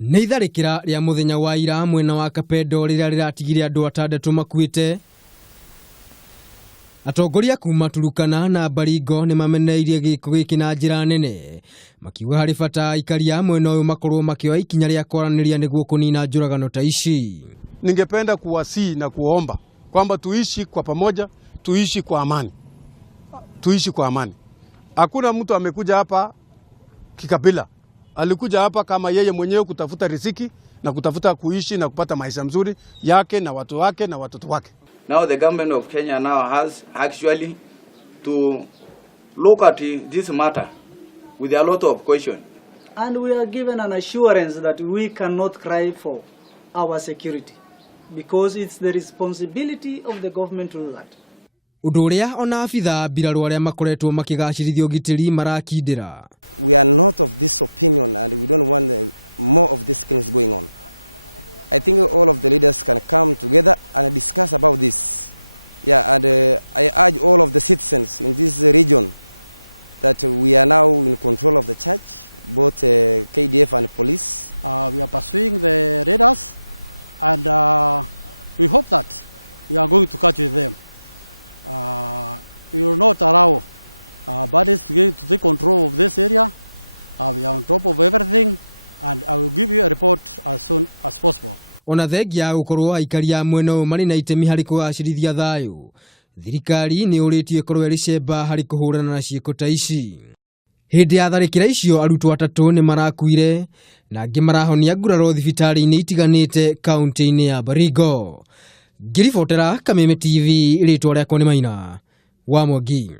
Nĩ itharĩkĩra rĩa mũthenya wa ira mwena wa Kapedo rĩrĩa rĩratigire andũ atandatũ makuĩte. Atongoria kuma Turukana na Baringo nĩ mameneirie gĩko gĩkĩ na njĩra nene, makiuga harĩ bata aikaria mwena ũyũ makorwo makĩoya ikinya rĩa kwaranĩria nĩguo kũnina njũragano ta ici. Ningependa kuwasihi na kuomba kwamba tuishi kwa pamoja, tuishi kwa amani. Tuishi kwa amani. Hakuna mtu amekuja hapa kikabila. Alikuja hapa kama yeye mwenyewe kutafuta riziki na kutafuta kuishi na kupata maisha mzuri yake na watu wake na watoto wake. Now the government of Kenya now has actually to look at this matter with a lot of caution. And we are given an assurance that we cannot cry for our security because it's the responsibility of the government to do that. Ũndũ ũrĩa ona abitha mbirarũ arĩa makoretwo makĩgacĩrithia ũgitĩri marakindĩra. We are not of this opinion and we don't want more of these things going on. I think all of the leaders can come together and discuss about this. Yeah, and I urge all of the citizens in this region that we are now in control of the church, both KDF and police. We are pursuing the raiders and we hope that we are going to catch with them. We will not allow bandits to take control of this area. We are on top of everything and I will give you a report as soon as possible. Ona thengia gũkorwo aikaria mwena ũyũ marĩ na itemi harĩ kũgacĩrithia thayũ, thirikari nĩ ũrĩtio ĩkorwo ĩrĩ cemba harĩ kũhũrana na ciĩko ta ici. Hĩndĩ ya tharĩkĩra icio arutwo atatũ nĩ marakuire na angĩ marahonia nguraro thibitarĩ-inĩ itiganĩte kaunti-inĩ ya Baringo. Ngĩribotera Kameme TV, rĩtwa rĩakwa nĩ Maina wa Mwangi.